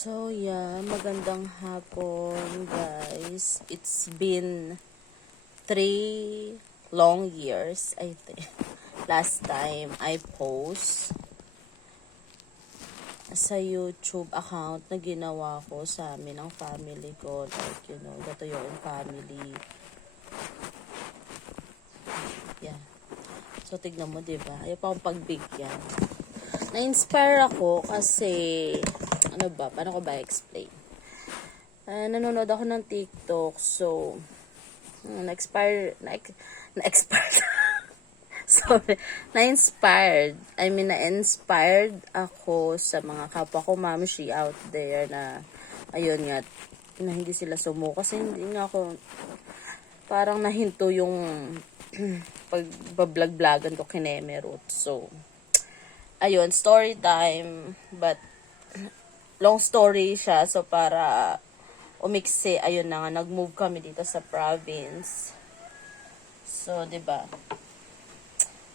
So, yeah, magandang hapon, guys. It's been 3 long years, I think. Last time I post sa YouTube account na ginawa ko sa amin ng family ko. Like, the Tuyoin family. Yeah. So, tignan mo, diba? Ayaw pa akong pagbigyan. Na-inspire ako kasi, paano ko ba explain? Nanonood ako ng TikTok, so, na-expired, sorry, na-inspired ako sa mga kapwa ko mamshi out there na, ayun nga, na hindi sila sumuko kasi hindi nga ako, parang nahinto yung pagbablog-vlogan ko kinemerot. So, ayun, story time, but long story siya, so para umiksi, ayun na nga, nag-move kami dito sa province. So, 'di ba?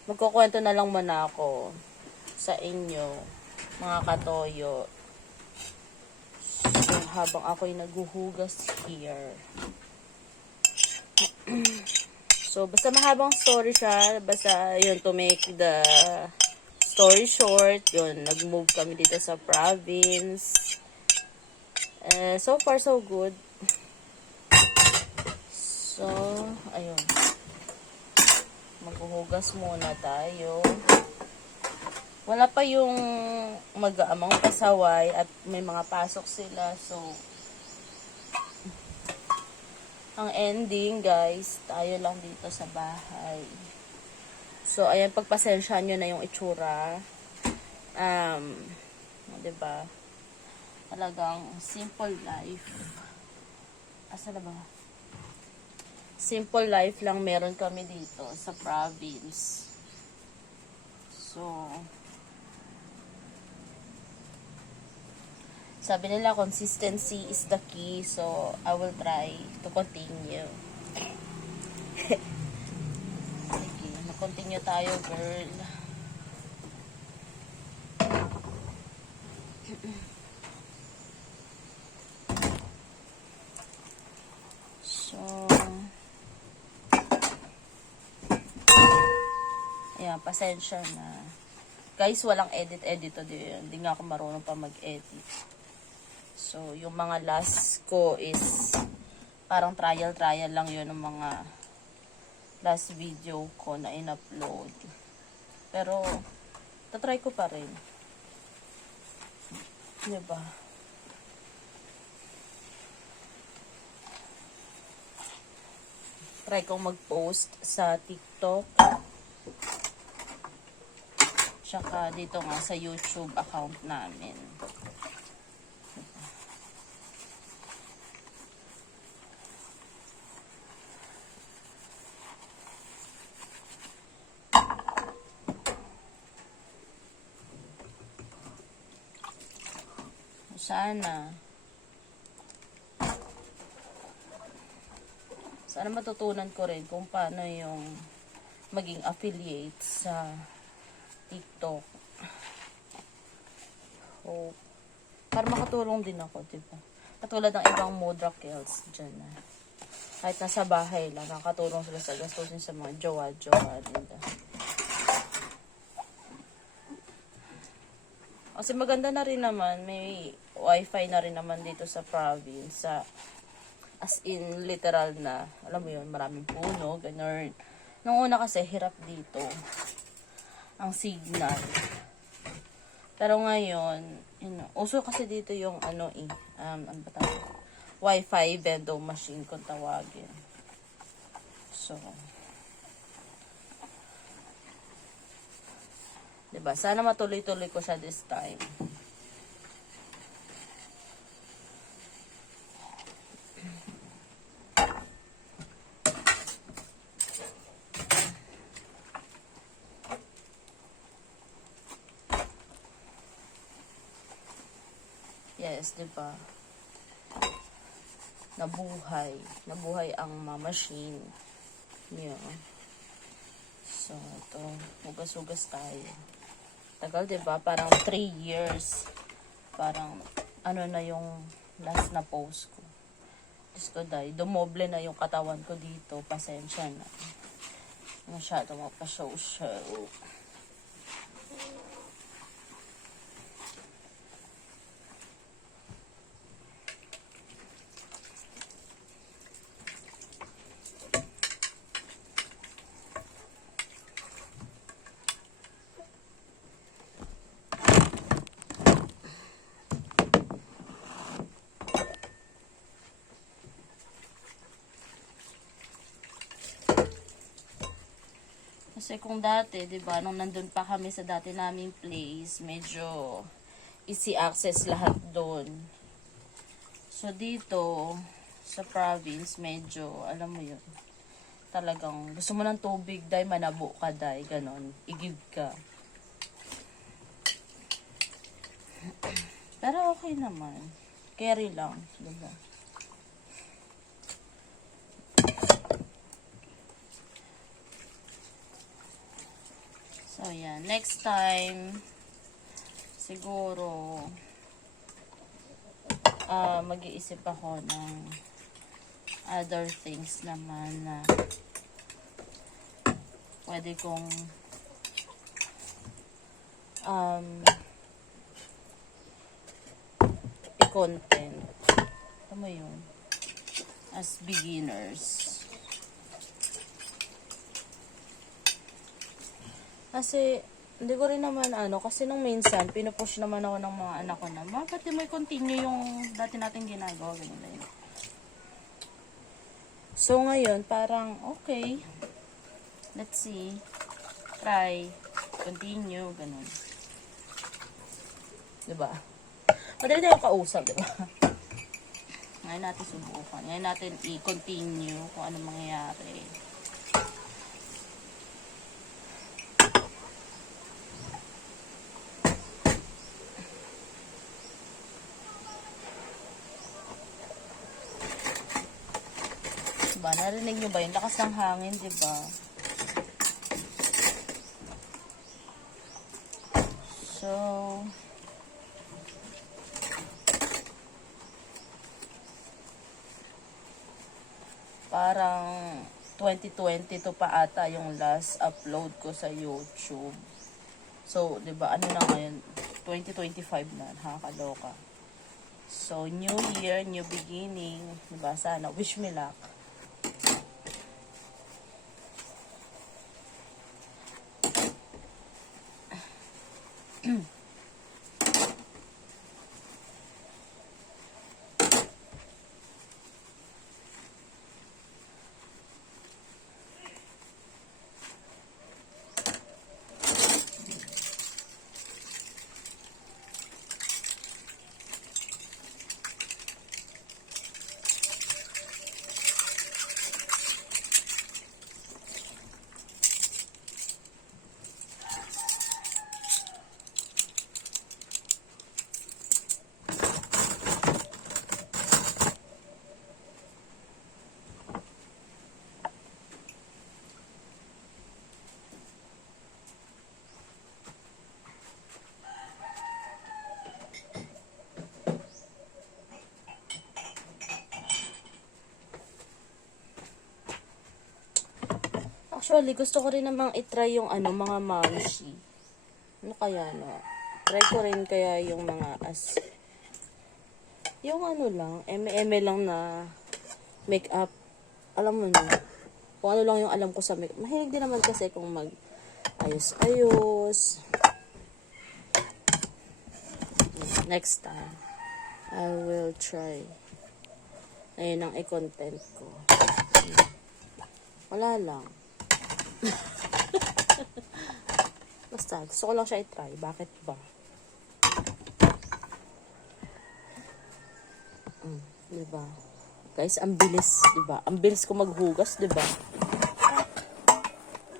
Magkukwento na lang muna ako sa inyo, mga katoyo. So, habang ako'y naghuhugas here. So, basta mahabang story siya, basta yun, to make the story short, yun, nag-move kami dito sa province. So far, so good. So, ayun. Maghuhugas muna tayo. Wala pa yung mag-aamang pasaway at may mga pasok sila. So, ang ending, guys, tayo lang dito sa bahay. So, ayan, pagpasensyahan nyo na yung itsura. Diba? Talagang simple life. Asa na ba? Simple life lang meron kami dito sa province. So, sabi nila consistency is the key. So, I will try to continue. Sige, mag-continue tayo, girl. So, ayan, pasensya na. Guys, walang edit-edit to din. Hindi nga ako marunong pa mag-edit. So, yung mga last ko is parang trial lang yun ng mga last video ko na in-upload. Pero, tatry ko pa rin. Diba? Try kong mag-post sa TikTok. Tsaka dito nga sa YouTube account namin. Sana matutunan ko rin kung paano yung maging affiliate sa TikTok. So, para makatulong din ako, diba? Katulad ng ibang modrakels dyan na. Kahit nasa bahay lang, nakatulong sila sa gastusin sa mga jowa-jowa nila. Kasi maganda na rin naman, may wifi na rin naman dito sa province. As in, literal na, alam mo yun, maraming puno, ganun. Nung una kasi, hirap dito ang signal. Pero ngayon, uso kasi dito yung Wi-Fi vending machine kung tawagin. So, diba? Sana matuloy-tuloy ko siya this time. Yes, diba? Nabuhay ang machine. Yeah. So, ito, hugas-hugas tayo. Tagal, diba? Parang 3 years. Parang ano na yung last na post ko. Diyos ko, day, dumoble na yung katawan ko dito. Pasensya na. Masyado mapashow-show. Kasi kung dati, 'di ba, nung nandun pa kami sa dati naming place, medyo easy access lahat doon. So dito sa province, medyo alam mo 'yun. Talagang gusto mo ng tubig, dai manabo ka, dai ganon. I-give ka. Pero okay naman. Carry lang, 'di ba? So, yan. Next time, siguro, mag-iisip ako ng other things naman na pwede kong i-content. Ano mo yun? As beginners. Kasi, hindi ko rin naman kasi nung minsan, pinupush naman ako ng mga anak ko na, pati mo i-continue yung dati natin ginagawa, ganyan na yun. So, ngayon, parang, okay, let's see, try, continue, ganun. Diba? Madali na yung kausap, diba? Ngayon natin subukan. Ngayon natin i-continue kung ano mangyayari. Diba? Narinig nyo ba yun? Lakas ng hangin, diba? So, parang 2022 pa ata yung last upload ko sa YouTube. So, 'di ba, ano na ngayon? 2025 na, nakakaloka. So, new year, new beginning, 'di ba? Sana wish me luck. Actually, gusto ko rin namang itry yung mga mamshi. Ano kaya na? Try ko rin kaya yung mga yung lang, eme lang na makeup. Alam mo na, kung ano lang yung alam ko sa makeup. Mahilig din naman kasi kung ayos-ayos. Next time, I will try. Ayun ang i-content ko. Wala lang. Basta, gusto ko lang siya i-try. Bakit ba? Diba? Guys, ang bilis, diba? Ang bilis ko maghugas, diba?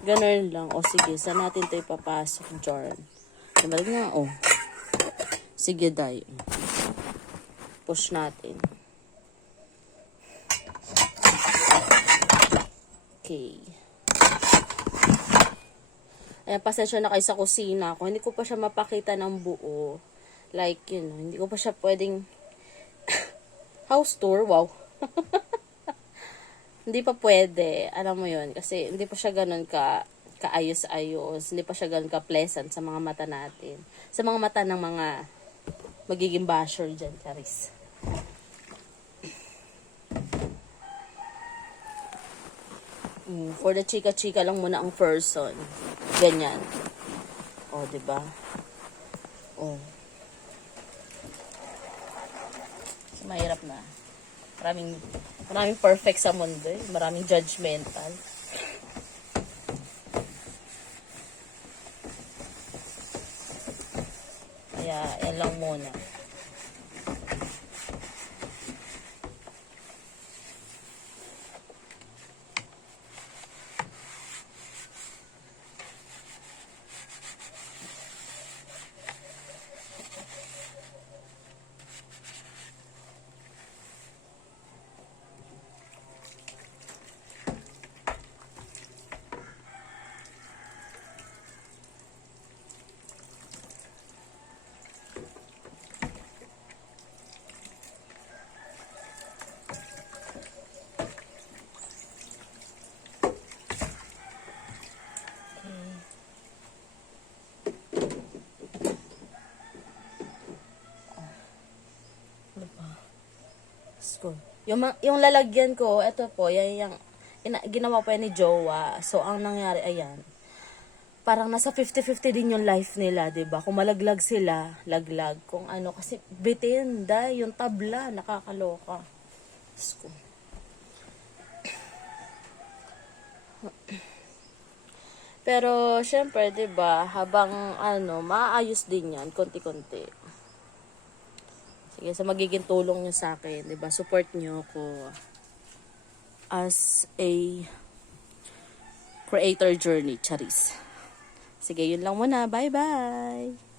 Ganun lang. O sige, saan natin ito ipapasok, Jorn? Diba nga, sige, day. Push natin. Okay. Ayan, pasensya na kayo sa kusina. Kung hindi ko pa siya mapakita ng buo, Like, hindi ko pa siya pwedeng house tour, wow. Hindi pa pwede, alam mo yun, kasi hindi pa siya ganun kaayos-ayos, hindi pa siya ganun ka-pleasant sa mga mata natin. Sa mga mata ng mga magiging basher dyan, Charis. For the chika-chika lang muna ang person. Ganyan. O, diba? O. So, mahirap na. Maraming perfect sa mundo eh. Maraming judgmental. Kaya, yan lang muna. Yung lalagyan ko, ito po, yan yung ginawa po yan ni Jowa. So, ang nangyari, ayan, parang nasa 50-50 din yung life nila, 'di ba? Kung malaglag sila, laglag. Kung ano, kasi bitin, yung tabla, nakakaloka. Sko. Pero, syempre, 'di ba, habang maayos din yan, konti-konti. Sige, sa magiging tulong nyo sa akin, 'di ba? Support nyo ko as a creator journey, Charis. Sige, yun lang muna. Bye-bye!